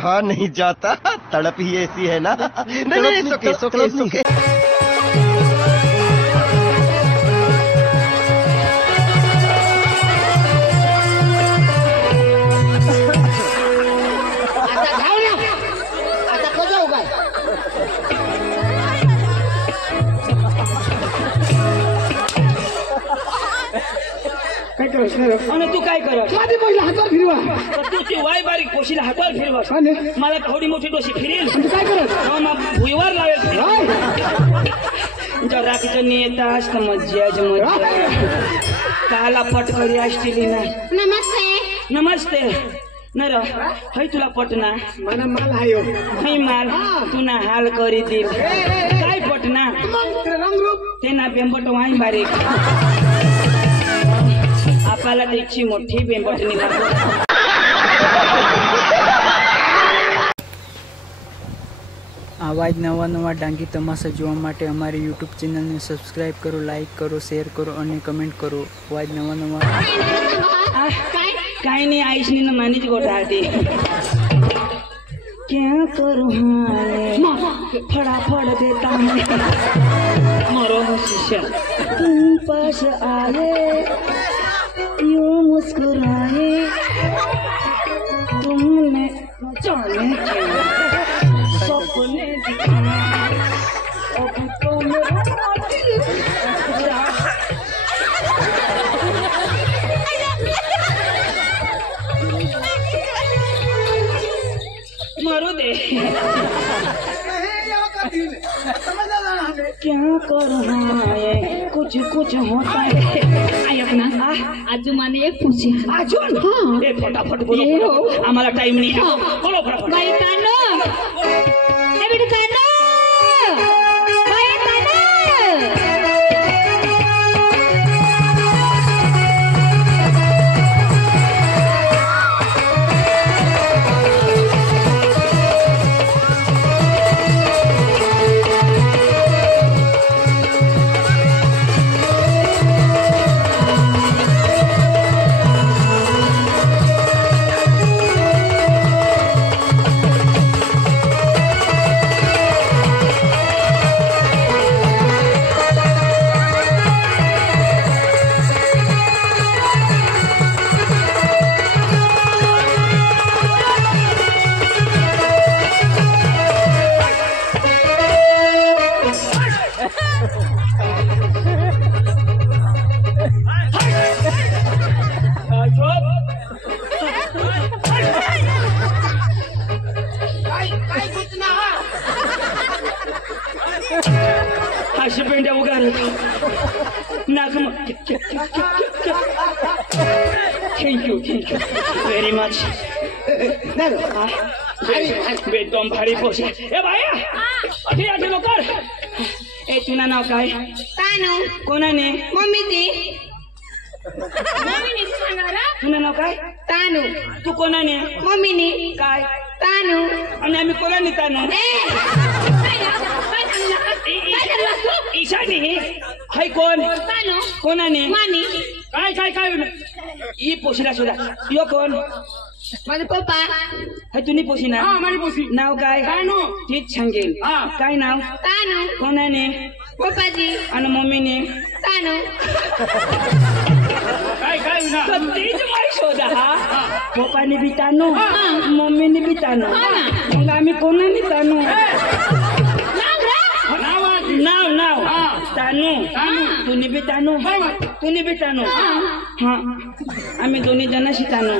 रहा नहीं जाता, तड़प ही ऐसी है ना। नहीं, सुके। आणि तू काय करत आधी पहिला हातावर फिरवा तू ती वाय बारीक पोशीला हातावर फिरवा मला थोडी मोठी डोशी फिरेल तू काय करत मग भुईवर लावेल तुझ्या राखीचं नेतास तर मज्जाच मज्जा काला पटकरी असतील ना नमस्ते नमस्ते नर है तुला पटना मला माल हायो है माल तू ना हाल करी दिल काय पटना रंगरूप ते ना बेंबट वाई बारीक आपल्याला त्याची मोठी बेंबट निघाली आवाज नवा नवा डांगी तमाशा જોવા માટે અમારી YouTube ચેનલને સબસ્ક્રાઇબ કરો લાઈક કરો શેર કરો અને કમેન્ટ કરો આવાજ નવા નવા કાઈ નહીં આઈશની ને માની જ ગોઠાતી क्या करूँ हाय फटाफट देता हूँ मरो शिष्य तुम पास आए यूं मुस्कुराए तुमने जाने क्या सपने दिखाए अब तो मेरा मारो दे क्या करूँ ये कुछ कुछ होता है आई अपना आजू माने एक पूछे अजून हाँ ए फटाफट बोलो आम्हाला टाइम नाही बोलो फटाफट बाई कानो ए बेटा कानो बाई कानो अशी पेंड्या उगारत नाक थँक्यू व्हेरी मच बेदम भारी पोसे ए बाया अठी आठे लोकर ए तुना नाव काय कानो कोणाने मम्मीची मम्मीने सांगारा तुना नाव काय तानू तू कोणाने मम्मीने काय तानू आणि आम्ही कोणाने तानू ईशानी हाय कोण कोणाने मानी काय काय काय ई पोशीला सुद्धा यो कोण माझे पप्पा हाय तुम्ही पोशी ना माझी पोशी नाव काय तीच सांगेल काय नाव तानू कोणाने पप्पाजी आणि मम्मीने तानू काय काय तीच माहिती शोधा हा पप्पाने बी तानू मम्मीने बी तानू मग आम्ही कोणाने तानू नाव नाव तानू तुम्ही बी तानू तुम्ही बी तानू हा आम्ही दोन्ही जणांशी तानू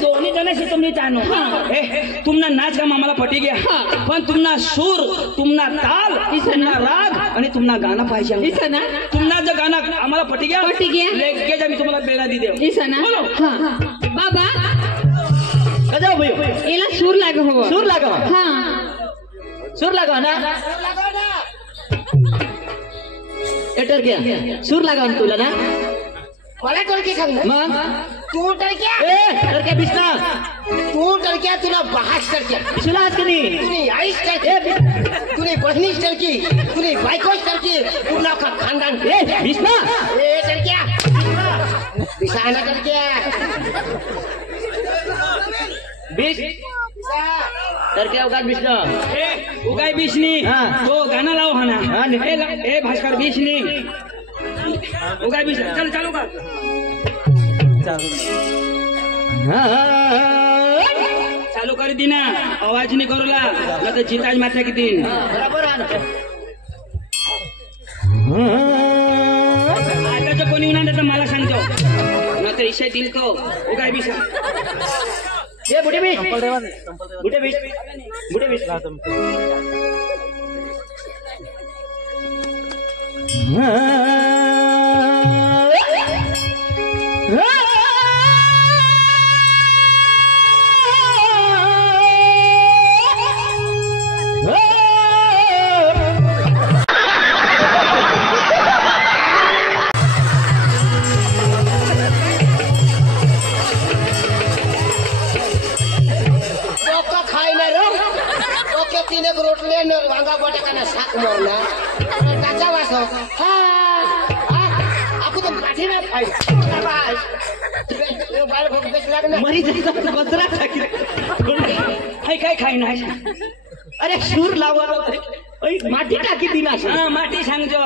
दोन्ही जणांशी तुम्ही तानू तुमना नाच काम आम्हाला पटी गया पण तुमना सूर तुमना ताल तुमना राग आणि तुमना गाणं पाहिजे तुमना जर गाणं आम्हाला पटी गया लगेच आम्ही तुम्हाला बेला दी देऊ बाबा कदा भाई याला सूर लागो हो सूर लागो हा सूर लागो ना एटर क्या सूर लगा तुला ना मला टळके खाल्लं मग तू टळक्या टळक्या बिस्ना तू टळक्या तुला बहास टळक्या तुला आज कधी तुने आईस टळकी तुने बहिणीच टळकी तुने बायकोच टळकी पूर्ण खानदान बिस्ना ए टळक्या बिसाना टळक्या बिस करके उगाच बिष्णू उगाय बिशनी हा. तो गाणं लाव हा ना हा, नाही. ए भास्कर बिशनी उगाय बिश चल चालू कर चालू कर दी ना आवाज नाही करूला ना तर चिताज माता किती बरोबर आता कोणी उन्हा तर मला सांगतो ना तर इशे दिल तो उगाय बिश ये बुढ़े बीच बुढ़े बीच बुढ़े बीच तीन एक रोटले वांगा बटाका शाक मारना काचा वास आपको तो काठी ना खाई बाल भोग लागना मरी जाता तो बसरा हाय काय खाय ना अरे सूर लावा माटी टाकी दिना हा माटी सांगजो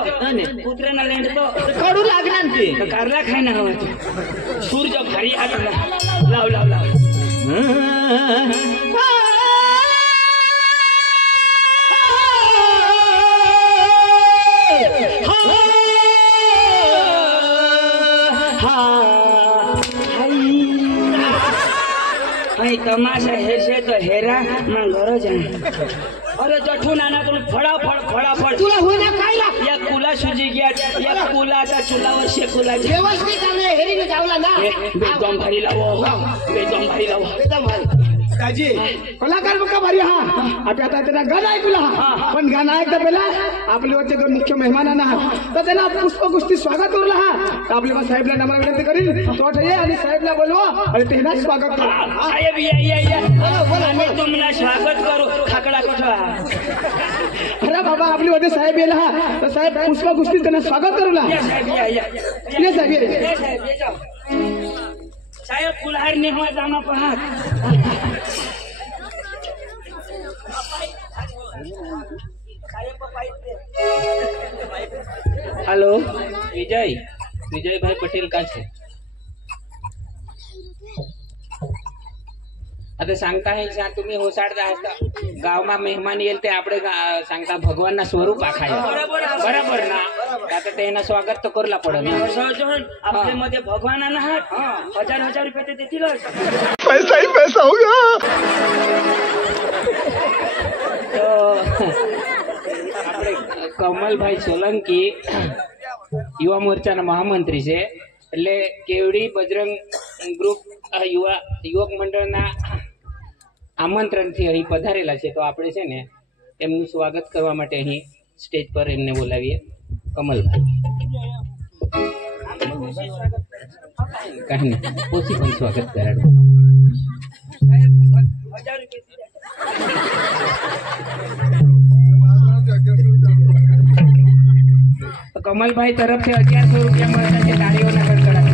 कुत्र्याना लेंड तो कडू लागना ते कारला खाय ना हवा सूर जो भारी आला लाव लाव लाव तमाशा हेरशे तो हेरा मग घर जा अरे जठू नाना तुला फळाफळ तुला होईना काय ला या कुला सुजी गया या कुलाचा चुलावर शेकुला व्यवस्थित करणे हेरीने जावला ना बेदम भारी लावो बेदम भारी लावो एकदम भारी काजी कलाकार बघा भारी हा आता आता त्यांना गाणं ऐकलं हा पण गाणं ऐकता पहिला आपल्यावरचे दोन मुख्य मेहमानांना तर त्यांना पुष्पगुस्ती स्वागत करू हा आपल्या साहेबला नम्र विनंती करील तो ये आणि साहेबला बोलवा आणि त्यांना स्वागत करा साहेब या आम्ही तुम्हाला स्वागत करू खाकडा कोठा अरे बाबा आपली वरती साहेब येईल हा तर साहेब पुष्पगुस्ती त्यांना स्वागत करू या साहेब या ये साहेब ये ये साहेब ये जाओ साहेब फुलहार नेहवा जामा पाहत हॅलो विजयभाई पटेल का છે आता सांगता है तुम्ही होसाडता गावમાં મહેમાન येईल ते આપણે सांगता भगवानना स्वरूप आखाय बरोबर ना आता त्यांना स्वागत तर करला पडे ना आपल्या मध्ये भगवानाना हात हजार रुपये ते देतील पैसा ही पैसा होगा तो આપણે કમલભાઈ સોલંકી યુવા મોરચાના મહામંત્રી છે એટલે કેવડી બજરંગ ગ્રુપ યુવક મંડળના આમંત્રણથી અહીં પધારેલા છે તો આપણે છે ને એમનું સ્વાગત કરવા માટે અહીં સ્ટેજ પર એમને બોલાવીએ કમલભાઈ કાંઈ નહીં ઓછી પણ સ્વાગત કરાડો કમલભાઈ તરફથી 1100 રૂપિયા મળતા છે તાળીઓના ગડગડાટ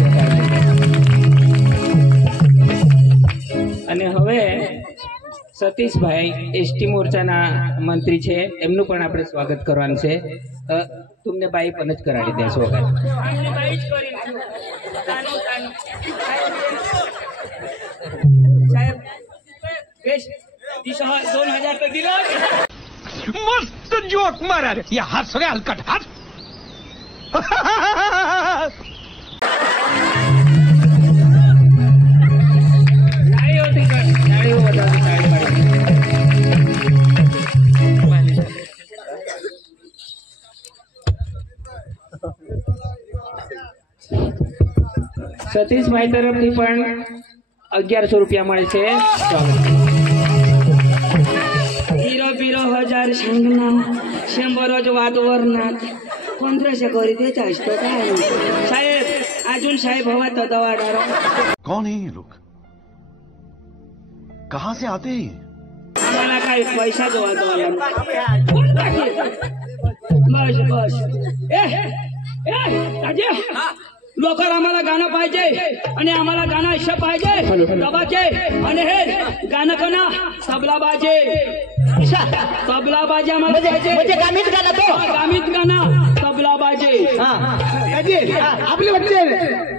અને હવે સતીશભાઈ એસટી મોરચાના મંત્રી છે એમનું પણ આપણે સ્વાગત કરવાનું છે તમને બાઈ પણ જ કરાવી દે સ્વાગત સાહેબ 2000 તો दिला मस्त जोक मारा रे या हात सगळे हलकट हात ताळीओ तिकड ताळीओ वाजवली ताळी पाडी સતીશભાઈ તરફથી પણ 1100 રૂપિયા મળે છે हीरो बिरो हजार सांगना 100 रोज वादवरनाथ 1500 करी देता असतो काय साहेब अजून साहेब हवा तो दवा डारो कौन है ये लोग कहाँ से आते हैं आम्हाला काय पैसा जोवा दोला बस बस ए ताजे लोकर आम्हाला गाणं पाहिजे आणि आम्हाला गाणं ऐश्य पाहिजे दबाके आणि हे गाणं कोणा तबला बाजे तबला बाजे आम्हाला पाहिजे म्हणजे गामीत गाणं तो गामीत गाणं तबला बाजे दादी आपले बच्चे